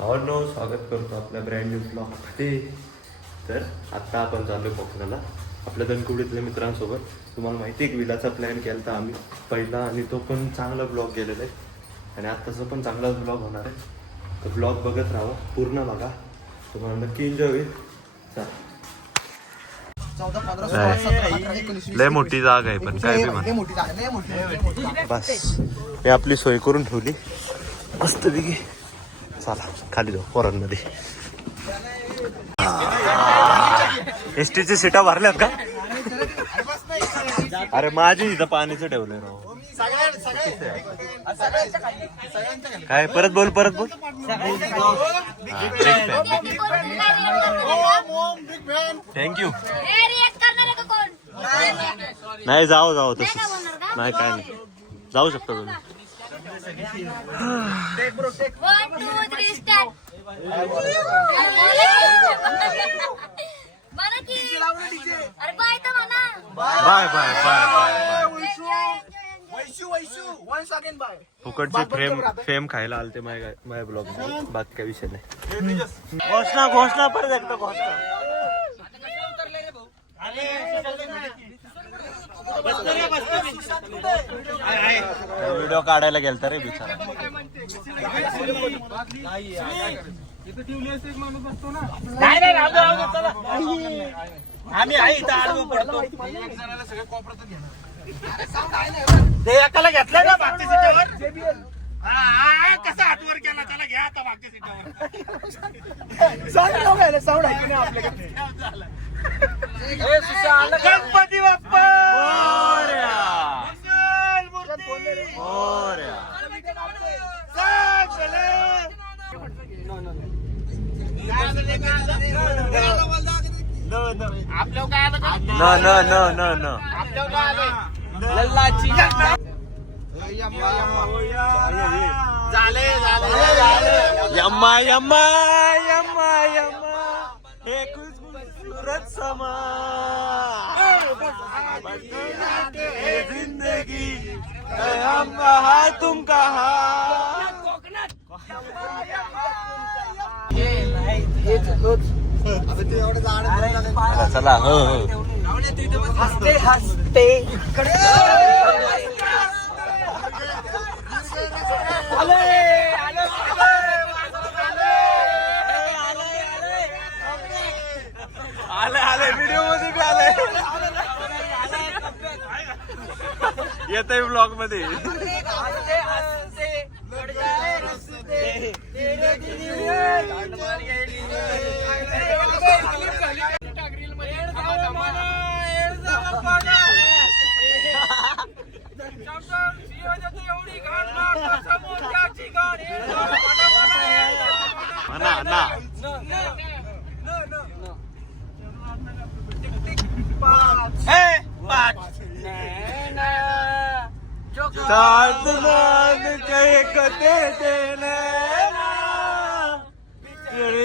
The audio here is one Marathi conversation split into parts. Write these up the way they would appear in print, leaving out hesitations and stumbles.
भावांनो, स्वागत करतो आपल्या ब्रँड न्यू ब्लॉगमध्ये. तर आत्ता आपण चाललो कोकणाला आपल्या धनकुडीतल्या मित्रांसोबत. तुम्हाला माहिती आहे, एक विलाचा प्लॅन केला होता आम्ही पहिला, आणि तो पण चांगला ब्लॉग गेलेला आहे आणि आत्ताचा पण चांगलाच ब्लॉग होणार आहे. तर ब्लॉग बघत राहा, पूर्ण बघा, तुम्हाला नक्की एन्जॉय होईल. लय मोठी जागा आहे, पण काय बी म्हणा बस मी आपली सोय करून ठेवली मस्त पैकी. चला खाली जाऊ पोरांमध्ये. एसटीची सीटा भरल्यात का? अरे माझी इथं पाणीच ठेवलंय राव. काय परत बोल थँक्यू. नाही जाऊ तसं नाही, काय नाही, जाऊ शकता तुम्ही. Bye bye bye bye. फुकटचे फेम खायला आलते माझ्या ब्लॉग मध्ये, बाकी काही विषय नाही. घोषणा परत एकदा घोषणा. व्हिडिओ काढायला गेलता रे बिचारा. आम्ही आहे इथं आडवं पडतो. ते एकाला घेतलं ना मागच्या सीटावर. कसा हातवर केला, त्याला घ्या आता मागच्या सीटावर. साऊंड आहे की नाही आपल्याकडे? गणपती बाप्पा यम्मा यम्मा यम्मा यम्मा हे खूबसूरत समा जिंदगी हम कहा तुम कहा. चला हो हसते हसते आले व्हिडिओ मध्ये बी आले, येत आहे ब्लॉग मध्ये.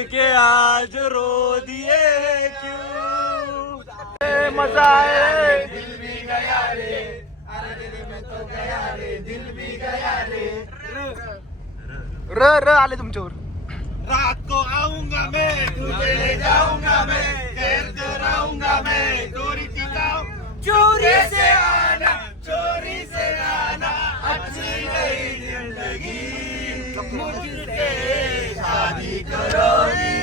के आज रो दिए क्यों, मजा आए दिल भी गया रे, अरे दिल में तो गया रे, दिल भी गया रे. र आले तुमच्यावर. रात को आऊंगा मैं, तुझे ले जाऊंगा मैं, खेलते रहूंगा मैं, चोरी से आना, चोरी से आना, अच्छी नहीं जिंदगी, मुझसे शादी करोगी.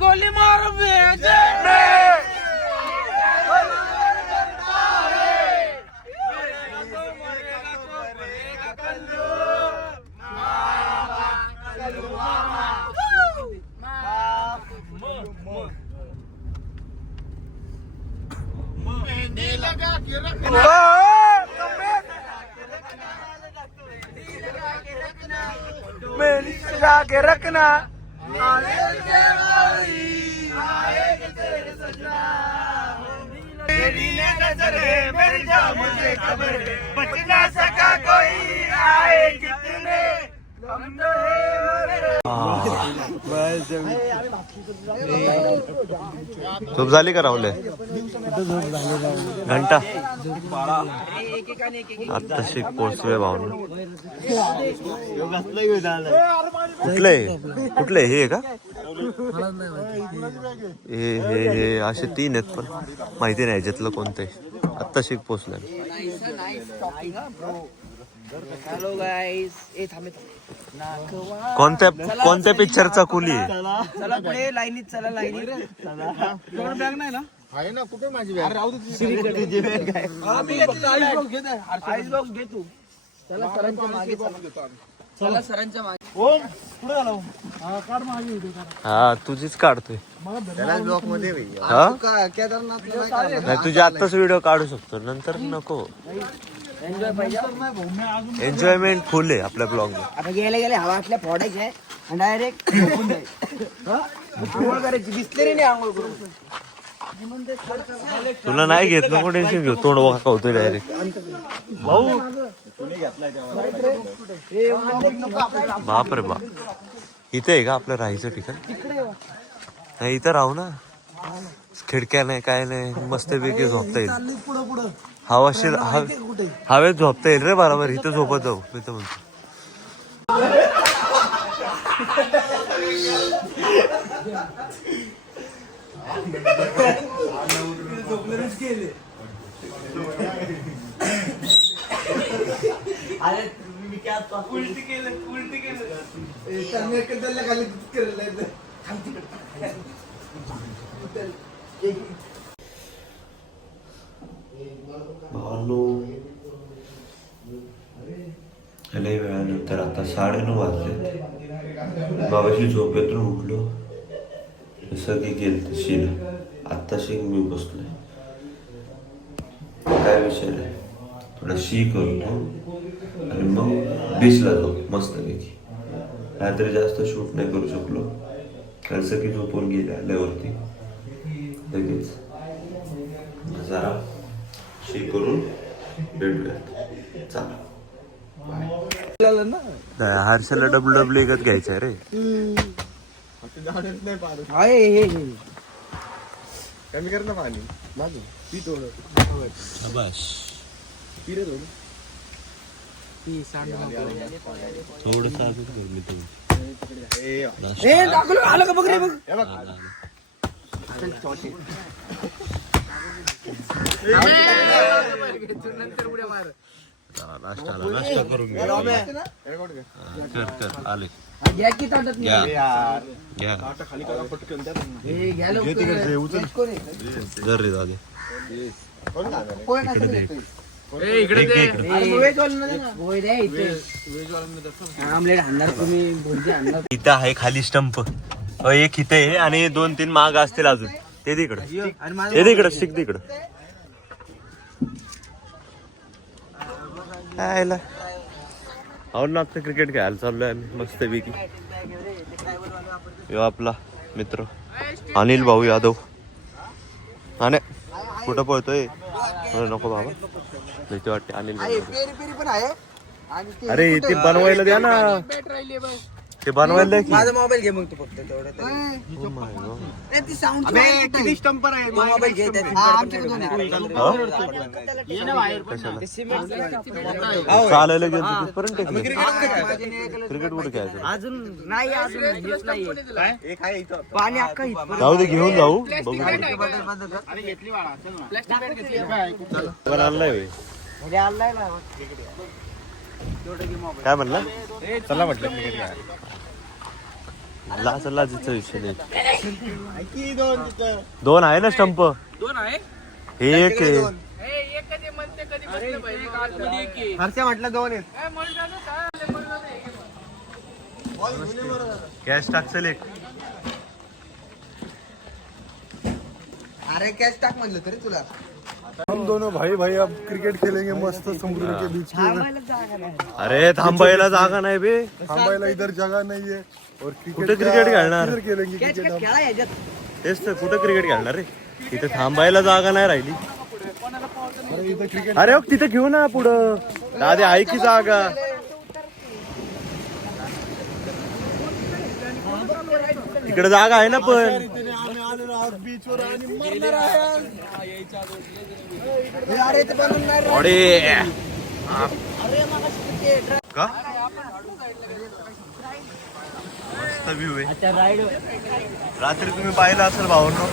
गोली मारो भेजे लगा के रखना. मेरी जान मुझे खबर है, बच ना सका कोई, आए कितने हम तो है. झोप झाली का राहुल? घंटा आत्ताशी पोहोचलोय भावना. कुठले हे का? हे असे 3 आहेत पण माहिती नाही याच्यातलं कोणतंही. आत्ताशी पोहोचलोय. हॅलो गाईस. कोणत्या पिक्चरचा कुली आहे? चला पुढे लाईनीत चला. लाईनीत बॅग नाही ना? आहे ना. कुठे माझी बॅग? आईस बॉक्स घे तू. चला सरांच्या मागे चला सरांच्या मागे. ओम पुढे झाला. काढ मागे व्हिडिओ. हा तुझीच काढतोय. त्याला ब्लॉक मध्ये नाही तुझे आत्ताच व्हिडिओ काढू शकतो, नंतर नको. एन्जॉयमेंट फुल आहे आपल्या ब्लॉग मध्ये. आता गेले हवातल्या फोडायचे आणि डायरेक्ट आंघोळ करायची. बिस्लेरी नाही आंघोळ करून. तुला नाही घेत नको टेन्शन घेऊ. तोंड वाका होतोय डायरेक्ट. भाऊ बाप रे बाप. इथे आहे का आपलं राहायचं ठिकाण? नाही इथं राहू ना. खिडक्या नाही काय नाही, मस्तपैकी झोपता येईल. हवाशी हवेत झोपता येईल रे बरोबर. इथं झोपत जाऊ मी तर म्हणतो. लय वेळानंतर आता 9:30 वाजले. बाबाशी झोपेतून उठलो. सगळी गेल शिला. आत्ताशी मी बसलोय. काय विषय नाही. थोडा शी करतो आणि मग बीचला जाऊ मस्तपैकी. रात्री जास्त शूट नाही करू शकलो कारण सगळी झोपून गेले. आल्यावरती लगेच जरा शी करून भेटूयात. चला हर्षला WWE एकच घ्यायचंय रे. कमी कर ना पाणी. माझं पी थोडं. बस पिरे थोडं. थोडंसं आलं का बघ रे बघ. नाश्ता करून आले. इथं आहे खाली स्टंप. एक इथे आहे आणि 2-3 माग असतील अजून. ते तिकडं शिक तिकडं. ना आता क्रिकेट खेळायला चाललोय आम्ही मस्तपैकी. यो आपला मित्र अनिल भाऊ यादव. आणि कुठं पळतोय? नको बाबा भीती वाटते. अनिल अरे ते बनवायला द्या ना. ते बनवायला द्या की. माझा मोबाईल घे मग तू फक्त तेवढं. स्टंपर आहे. मोबाईल घे. चालायला गेलो पर्यंत क्रिकेट कुठे खेळायचं अजून नाही. पाणी अख्खा जाऊ दे घेऊन जाऊ. बघू आणलाय काय म्हणलं? चला म्हटलं क्रिकेट लाजीचा विषय नाही. 2 आहे ना स्टंप. 2 आहे. एक आहे. हर्षा म्हटलं 2 आहेत. कॅश टाकसेल एक. अरे कॅश टाक म्हणलं तरी तुला. हम दोनों भाई अब क्रिकेट खेलेंगे मस्त समुद्र के बीच में. अरे थांबायला जागा नाही बे. थांबायला इधर जगह नहीं है और कुठे क्रिकेट खेळणार? किधर खेलेंगे क्रिकेट हम? तेच तर कुठं क्रिकेट खेळणार रे. तिथे थांबायला जागा नाही राहिली. अरे इधर क्रिकेट. अरे तिथे घेऊ ना पुढं. दादा आहे की जागा? इकडे जागा आहे ना पण आम्ही आलेलो आहोत बीचवर आणि मरणार आहे. अरे ते बनवून नाही रे. अरे का मस्त व्ह्यू आहे. रात्री तुम्ही पाहिलं असेल भावांनो,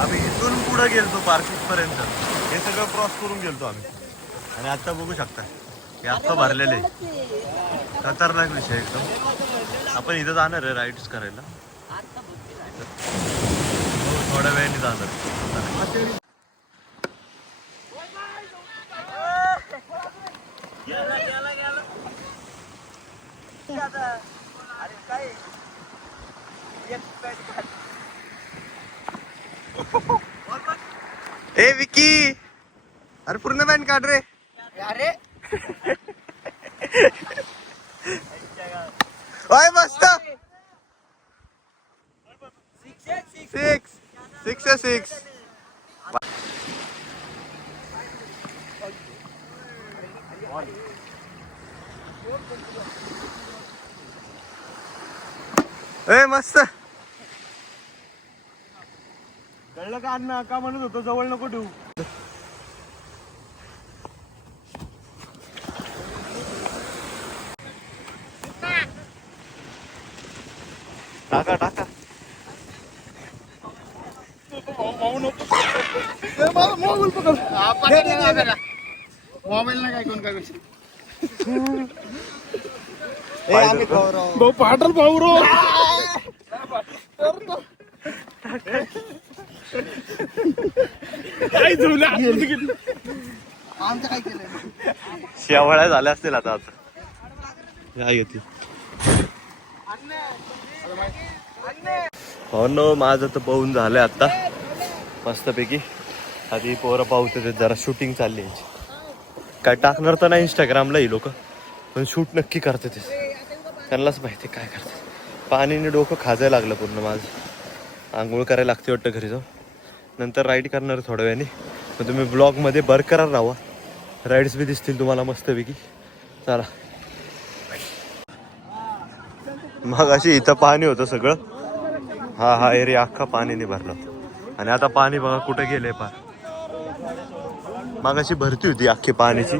आम्ही इथून पुढे गेलतो पार्किंग पर्यंत. हे सगळं क्रॉस करून गेलतो आम्ही. आणि आता बघू शकता हे अख्खं भरलेले. खतरनाक विषय एकदम. आपण इथं जाणार आहे राईड्स करायला. थोड्या वेळाने जाणार. ए विकी, अरे पूर्ण पॅन्ट काढ रे. अरे ओय मस्त. 6 ए मस्त. कळलं का अण्णा, का म्हणत होतो जवळ नको ठेवू. टाका टाका. मोबाईल ना काय कोण काय गोष्टी. भाऊ पाटल भाऊ रो. काय झुला आमचं काय केलंय. शेवळ्या झाल्या असतील आता. काय येते हो न. माझं तर पाहून झालंय आता मस्तपैकी. आधी पोरं पाहते जरा शूटिंग चालली याची. काय टाकणार तर नाही इंस्टाग्रामला ही लोक, पण शूट नक्की करते ते. त्यांनाच माहिती काय करतात. पाणीने डोकं खाजायला लागलं पूर्ण माझं. आंघोळ करायला लागते वाटतं घरी जाऊन. नंतर राईड करणार थोड्या वेळाने. मग तुम्ही ब्लॉगमध्ये बरकरार राहा. राईड्स बी दिसतील तुम्हाला मस्तपैकी. चला. मग अशी इथं पाणी होतं सगळं. हा एरिया अख्खा पाणीने भरला. आणि आता पाणी बघा कुठे गेलंय पार. मग अशी भरती होती अख्खी पाण्याची.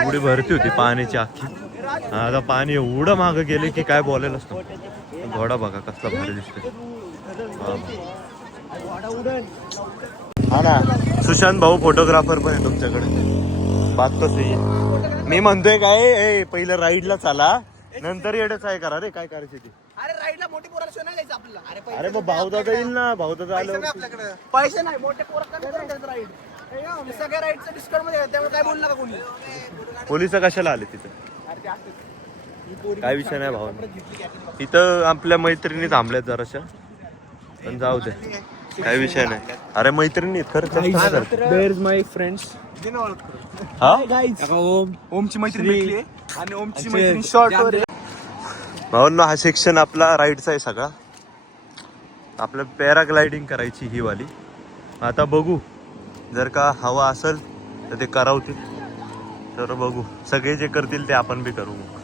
एवढी भरती होती पाण्याची अख्खी. आता पाणी एवढं मागं गेले की काय बोलायला असतो. घोडा बघा कसला भारी दिसतोय. हा ना, सुशांत भाऊ फोटोग्राफर पण आहे तुमच्याकडे. बात तर सही आहे. मी म्हणतोय काय पहिलं राईडला चला, नंतर येडच आहे करा रे. काय करायची ती. अरे राईडला मोठी पोरं शोनायला यायचं आपल्याला. अरे मग भाऊदादा येईल ना. भाऊदादा आलं. आपल्याकडे पैसे नाही. मोठे पोरं करतात राईड. सगळ्या राईडचं डिस्काउंट मध्ये आहे, त्यामुळे काय बोलू नका कोणी. पोलिस कशाला आले तिथं. काय विषय नाही भाऊ. इथं आपल्या मैत्रिणी थांबल्यात जराशा, पण जाऊ दे काय विषय नाही. अरे मैत्रिणी There's my friends. हा ओमची मैत्रीण भेटली आणि ओमची मैत्रीण शॉर्ट वर. भाऊंनो हा सेक्शन आपला राईडचा आहे सगळा. आपलं पॅराग्लायडिंग करायची ही वाली. आता बघू जर का हवा असेल तर ते करावतील. तर बघू सगळे जे करतील ते आपण बी करू. मग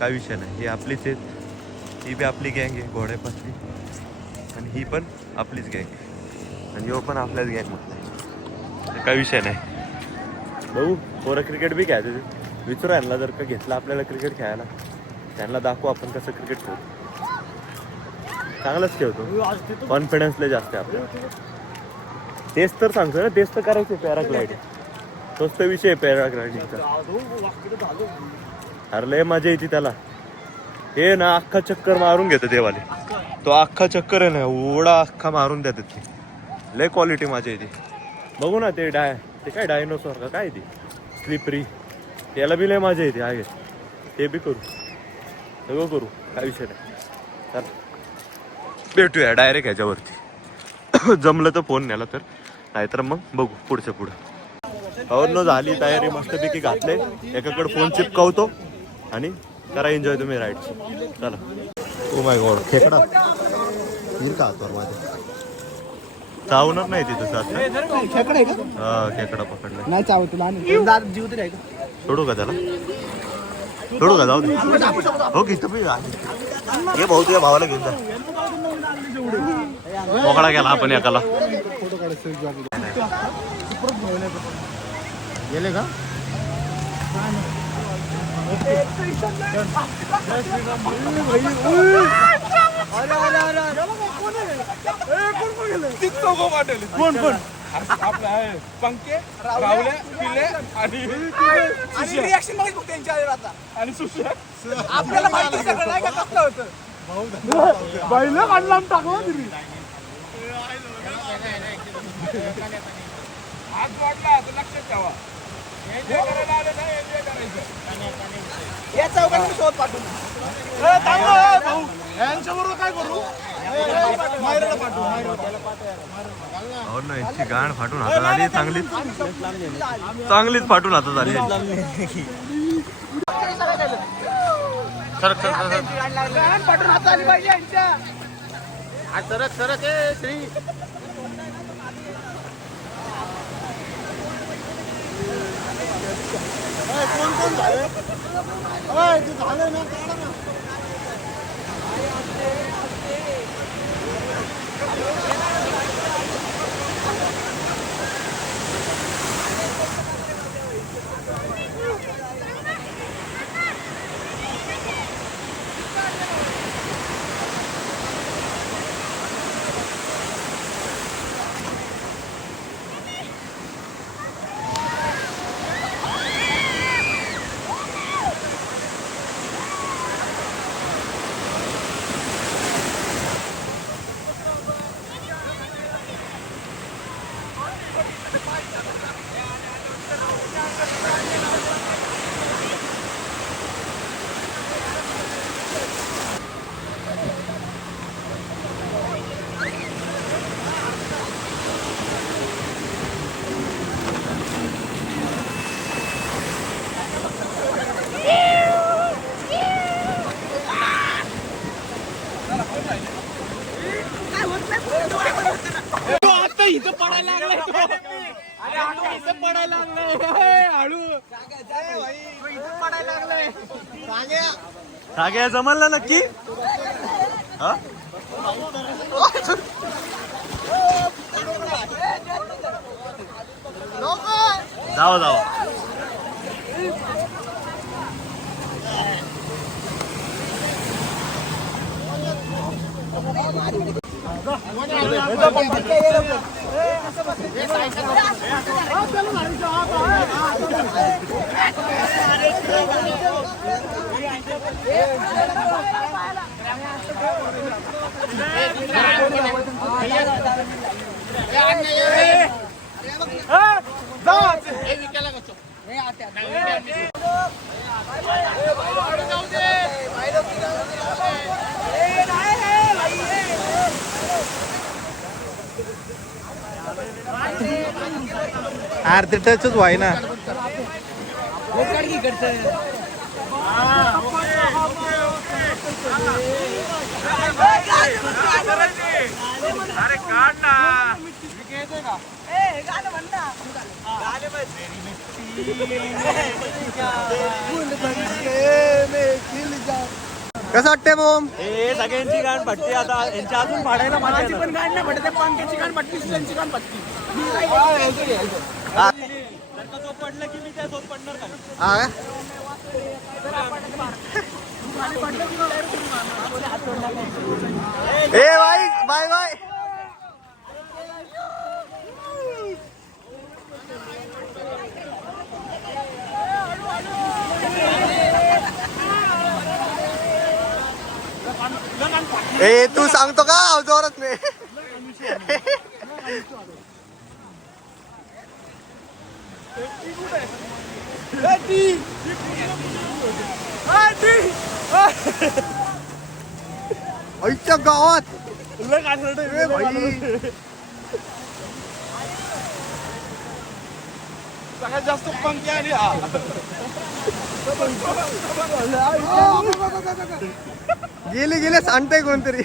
काय विषय नाही. ही आपलीच आहेत. ही बी आपली गँग आहे घोड्यापासली. आणि ही पण आपलीच गँग आहे. आणि यो पण आपल्याच गँगमधला आहे. काय विषय नाही. बघू पोरं क्रिकेट बी खेळायचं. विचारू यांना जर का घेतलं आपल्याला क्रिकेट खेळायला. त्यांना दाखवू आपण कसं क्रिकेट खेळतो. चांगलंच खेळतो. कॉन्फिडन्स लय जास्त आहे आपल्याला. तेच तर सांगतो ना. तेच तर करायचं पॅराग्लायडिंग. तोच तर विषय पॅराग्लायडिंगचा. अरे लय मजा येते त्याला. हे ना अख्खा चक्कर मारून घेतं देवाले. तो अख्खा चक्कर आहे ना एवढा अख्खा मारून देतात ते. लय क्वालिटी मजा येते. बघू ना ते ते काय डायनोसॉर का काय ते स्लिपरी. त्याला बी लय मजा येते आहे. ते बी करू. सगळं करू. काय विषय नाही. चल भेटूया डायरेक्ट ह्याच्यावरती. जमलं तर फोन न्याला तर, नाहीतर मग बघू पुढचं पुढं. न झाली तयारी मस्तपैकी घातले. एकाकडे फोन चिपकावतो आणि करा एन्जॉय तुम्ही राईडची. चला. ओ माय गॉड खेकडा का हातवर माझ्या चावणार नाही तिथं खेकडा हा खेकडा पकडला नाही चावत तुला. जीव तरी आहे का. सोडू का त्याला. सोडू का जाऊ दे हो की हे भाऊ तुझ्या भावाला घेऊन जा मोकळा गेला आपण एकाला फोटो काढायचं गेले का कोण कोण आपलं आहे पंखे रावले पिले आणि रिॲक्शन बघ त्यांच्या आता आणि सुशा आपल्याला माहिती सगळं नाही का कसलं होतं बाईला काढला टाकला तरी आज वाटला तर लक्षात ठेवा एन्जॉय करायला आले नाही एन्जॉय करायचं या चौकांनी शोध पाठवून भाऊ यांच्याबरोबर काय करू मायराला पाठवू हो ना यांची गाण फाटून हातात आली चांगलीच फाटून हातात आली पाठवून हातात आली पाहिजे यांच्या सरक सरक ए श्री कोण कोण झाले ते झाले ना काढा ना इथं पडायला लागलाय अरे इथं पडायला लागलाय हळू इथं पडायला लागलाय साग्या जमल ना नक्की जावा जावा अर्धे टचच व्हाय ना अरे काढ ना कसं वाटतंय बोम हे सगळ्यांची गाण पट्टी आता यांच्या अजून भाडायला माझी पण गाड नाही पडते पंख्याची गाड पट्टी त्यांची गाड पट्टी पडलं की मी त्या झोप पडणार का हा ए बाय बाय बाय ए तू सांगतो का जोरात मी आईच्या गावात सगळ्यात जास्त पंखे आणि गेले गेले सांगताय कोणतरी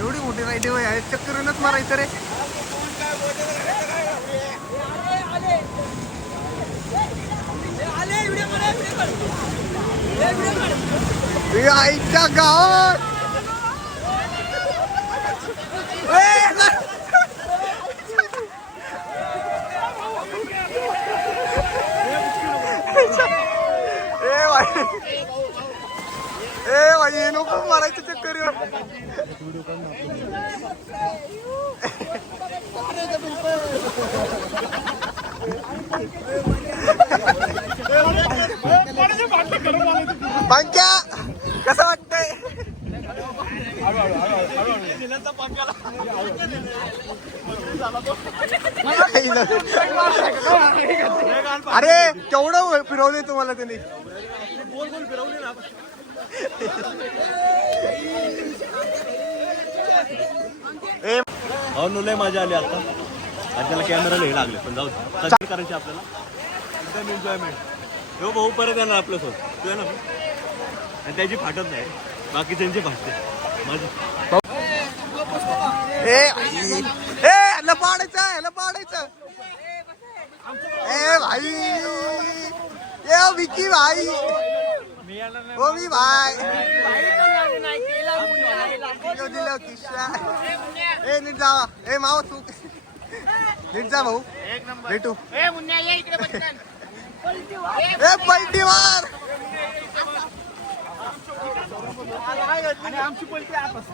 एवढी मोठी राईड आहे, चक्करूनच मारायचं रे. आईच्या गावात भाई नको मारायचं चक्कर. पंक्या कसं वाटतंय? अरे केवढं फिरवले तुम्हाला त्यांनी. लय मजा आली आता. त्याला कॅमेराला हे लागले पण जाऊ दे, करायचे आपल्याला एकदम एन्जॉयमेंट. हो भाऊ परत येणार आपल्यासोबत, तू आहे ना. आणि त्याची फाटत नाही, बाकी त्यांची फाटते माझी. ह्याला पाडायचं, ह्याला पाडायचं. ए भाई, ए विकी भाई, ओ मी भाई दिलं किस्सा. ए नीट जावा. ए माव तू नीट जा भाऊ, भेटू. ए पलटी मार.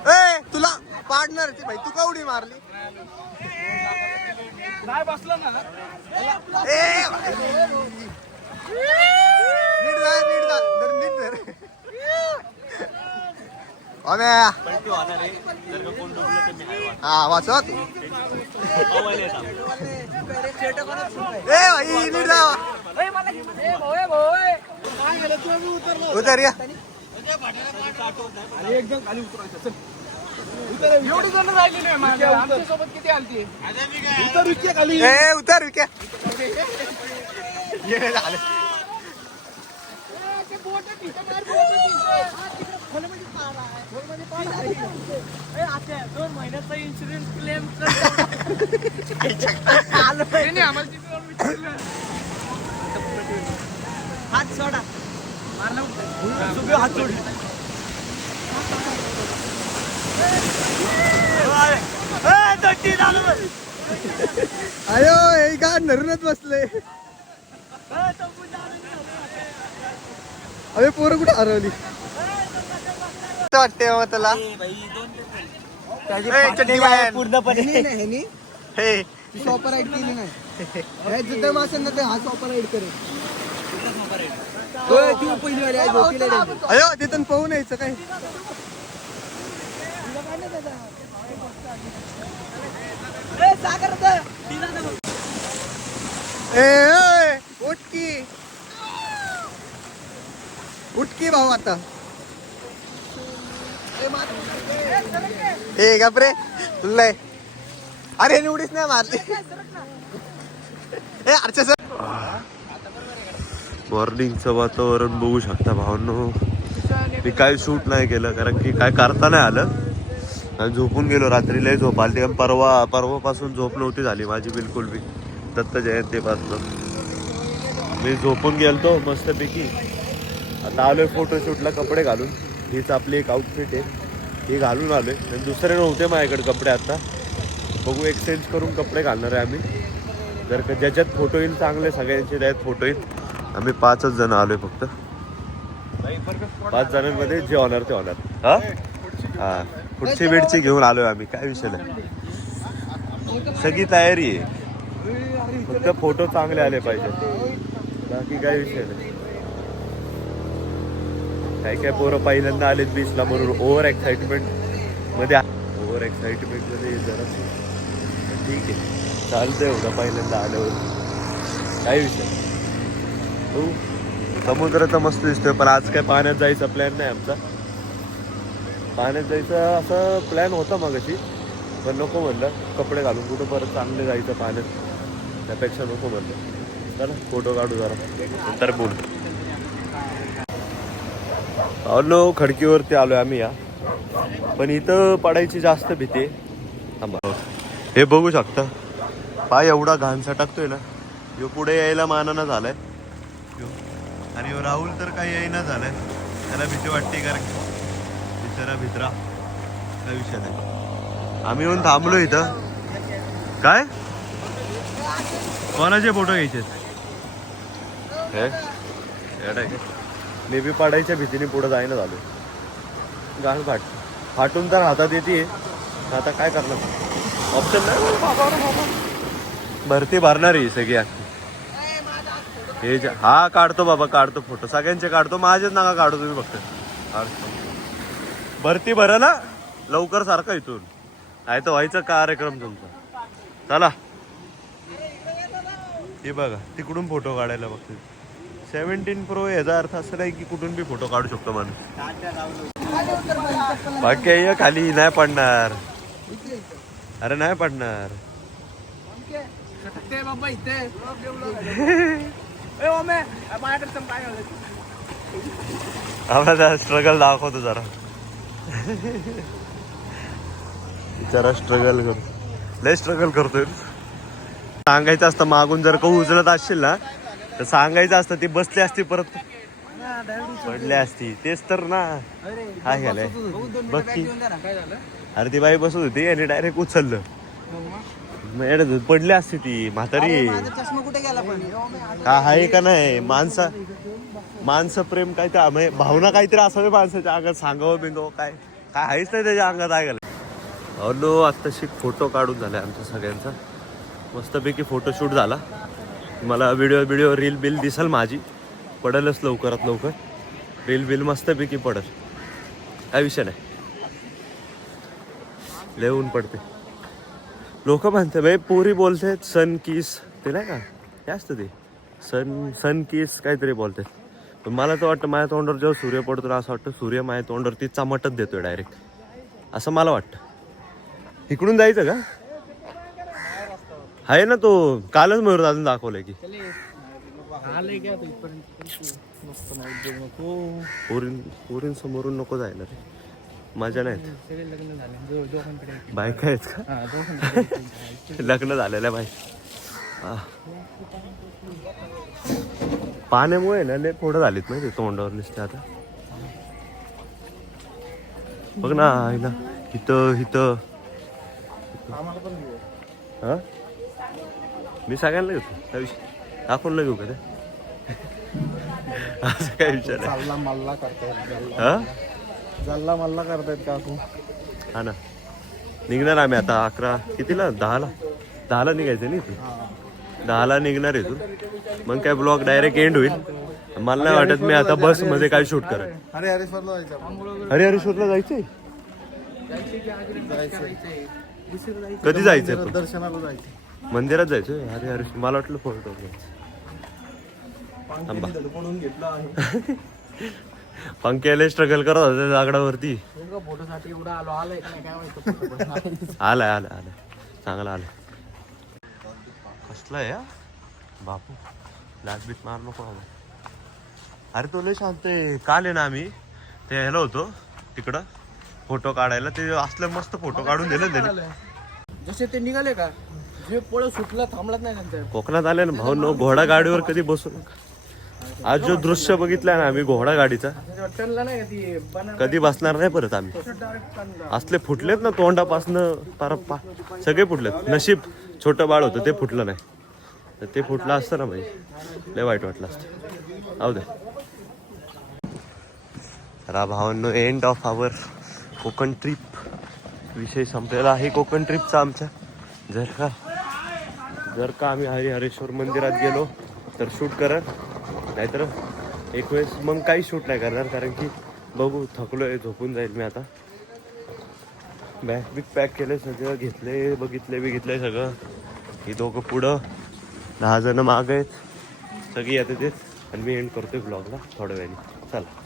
ए तुला पाडणार भाई, तू कवडी मारली. नाही बसलं ना. ए भाई नीट जा, नीट जा, धर नीट धर. पलटी होणार आहे. जर का कोण डुबलं तर मी आहे वाट. हा वाचत. पवायला येतात. ए भाई नीट जा. उतर या. एकदम खाली उतरायचं. एवढी जण राहिलेली आहे माझ्या. आमच्या सोबत किती आलती? उतर विके खाली. ए उतर विके. ये झालं. दोन महिन्याचा इन्शुरन्स क्लेम हात सोडा. हात सोडले. अयो हे का नरूनच बसले. अरे पोरं कुठं हरवली वाटते मग त्याला. पूर्णपणे हे शॉपर राईड केली नाही. जुद्ध माशांना ते हा शॉपर राईड करेल. पहिली वाली अयो तिथून पाहून यायचं काय. ए उठकी उठकी भाऊ आता. ए गपरे तुला. अरे निवडीच नाही मारली. ए अर्चा सर. मॉर्निंगचं वातावरण बघू शकता भावांनो. मी काय शूट नाही केलं कारण की काय करता नाही आलं. आणि झोपून गेलो रात्री. लय झोप आली. परवापासून झोप नव्हती झाली माझी बिलकुल बी. दत्त जयंतीपासून मी झोपून गेलतो मस्तपैकी. आता आलोय फोटोशूटला कपडे घालून. हीच आपली एक आउटफिट आहे, ही घालून आलोय. आणि दुसरे नव्हते माझ्याकडे कपडे. आता बघू एक्सचेंज करून कपडे घालणार आहे आम्ही. जर का ज्याच्यात फोटो येईल चांगले सगळ्यांचे त्यात फोटो येईल. आम्ही 5च जण आलोय फक्त. 5 जणांमध्ये जे होणार ते होणार. हा पुढची वेळची घेऊन आलोय आम्ही. काय विषय नाही, सगळी तयारी आहे. फक्त फोटो चांगले आले पाहिजे, बाकी काही विषय नाही. काही काय पोरं पहिल्यांदा आलेत बीचला म्हणून ओव्हर एक्साइटमेंट मध्ये जरा ठीक आहे, चालतंय एवढं पहिल्यांदा आल्यावर काही विषय नाही. हो, समुद्र तर मस्त दिसतोय, पण आज काय पाण्यात जायचा प्लॅन नाही आमचा. पाण्यात जायचा असा प्लॅन होता मगाशी, पण नको म्हणलं, कपडे घालून कुठं परत चांगले जायचं पाण्यात, त्यापेक्षा नको म्हणलं. चला फोटो काढू जरा, नंतर बोल. आलो खडकीवरती आलोय आम्ही या, पण इथं पडायची जास्त भीती आहे. थांबा, हे बघू शकता, पाय एवढा घाणसा टाकतोय ना. यो पुढे यायला मानानं झालाय आणि राहुल तर काही येईना झालाय, त्याला भीती वाटते कारण बिचारा भित्रा. काही विषय नाही, आम्ही येऊन थांबलो इथं. काय कोणाचे फोटो घ्यायचे? मी बी पडायच्या भीतीने पुढे जायला झालो. गाण फाटून तर हातात येते, आता काय करणार, ऑप्शन नाही. भरती भरणार आहे सगळी अख्खी. हे हा काढतो बाबा, काढतो फोटो, सगळ्यांचे काढतो, माझेच नका काढू तुम्ही फक्त. काढतो भरती भरा ना लवकर सारखा इथून, आहे तर व्हायचा कार्यक्रम तुमचा. चला हे बघा, तिकडून फोटो काढायला बघतो. 17 Pro याचा अर्थ असं नाही की कुठून बी फोटो काढू शकतो माणूस. बाकी खाली नाही पडणार, अरे नाही पडणार. आम्हाला स्ट्रगल दाखवतो जरा. बिचारा स्ट्रगल करतो, लय स्ट्रगल करतोय. सांगायचं असतं मागून, जर का उचलत असशील ना तर सांगायचं असतं, ती बसली असती परत पडली असती. तेच तर ना, हा घ्यालाय बघ की. अरे ती बाई बसत होती आणि डायरेक्ट उचललं, पडली असती ती म्हातारी. का आहे का नाही माणसं प्रेम काय ते भावना काहीतरी असावे माणसाच्या अंगात, सांगावं बिंगावं काय काय आहेच नाही त्याच्या अंगात. आहे गेलं अलो आत्ताशी फोटो काढून झालाय आमचा सगळ्यांचा, मस्तपैकी फोटोशूट झाला. मला व्हिडिओ रील बिल दिसल माझी, पडेलच लवकरात लवकर रील बिल मस्तपैकी पडेल, काय विषय नाही. लय ऊन पडते. लोक म्हणते बाई पोरी बोलते सन किस, ते नाही का हे असतं ते सन किस काहीतरी बोलतात. पण मला तर वाटतं माझ्या तोंडावर जेव्हा सूर्य पडतो असं वाटतं सूर्य माझ्या तोंडावरती चमटच देतोय डायरेक्ट, असं मला वाटतं. इकडून जायचं का? आहे ना तो, कालच मयूर अजून दाखवलंय की. पोरीन समोरून नको जायला रे, मजा नाही. बायका आहेत का? लग्न झालेल्या बाई. पाण्यामुळे ना लय फोडं झालीत माहिती तोंडावर नुसते. आता बघ ना, आईला इथं हा मी सगळ्यांना घेतो त्या विषयी, दाखवून घेऊ का ते? असं काय विचार जल्ला मल्ला करतायत का? हा ना, निघणार आम्ही आता 11 कितीला 10ला निघायचं नाही इथून. 10ला निघणार इथून, मग काय ब्लॉग डायरेक्ट एंड होईल. मला नाही वाटत मी आता बस मध्ये काय शूट करेन. हरिहरेश्वरला जायचंय. कधी जायचंय? दर्शनाला जायचं, मंदिरात जायचं. हरिहरेश्वर मला वाटलं फोटो पंख्याला स्ट्रगल करत होता दगडावरती. फोटोसाठी एवढा आलाय आलाय चांगला आलाय. कसला आहे बापू, लाच बीत मार नको. अरे तो लय शांत आहे. काल आहे ना आम्ही ते ह्याला होतो तिकडं फोटो काढायला, ते असले मस्त फोटो काढून दिले त्याने. जसे ते निघाले का जे पळ सुटला थांबलाच नाही नंतर. कोकणात आले ना भाऊ, नो घोडा गाडीवर कधी बसू नका. आज जो दृश्य बघितलाय ना आम्ही घोडा गाडीचा, कधी बसणार नाही परत आम्ही. असले फुटलेत ना तोंडापासनं पारप्पा सगळे फुटलेत. नशीब छोटं बाळ होतं ते फुटलं नाही, तर ते फुटलं असतं ना भाई लय वाईट वाटलं असतं. आऊ दे. तर भावांनो, end of our Konkan trip विषय संपलेला आहे कोकण ट्रिपचा आमचा. जर का जर का आम्ही हरिहरेश्वर मंदिरात गेलो तर शूट करत, नाहीतर एक वेळेस मग काही शूट नाही करणार, कारण की बघू थकलोय, झोपून जाईल मी आता. बॅग बिग पॅक केले, सगळं घेतले, बघितले सगळं. ही दोघं पुढं, 10 जण माग आहेत, सगळी येते तेच. आणि मी एंड करतोय ब्लॉगला थोड्या वेळाने. चला.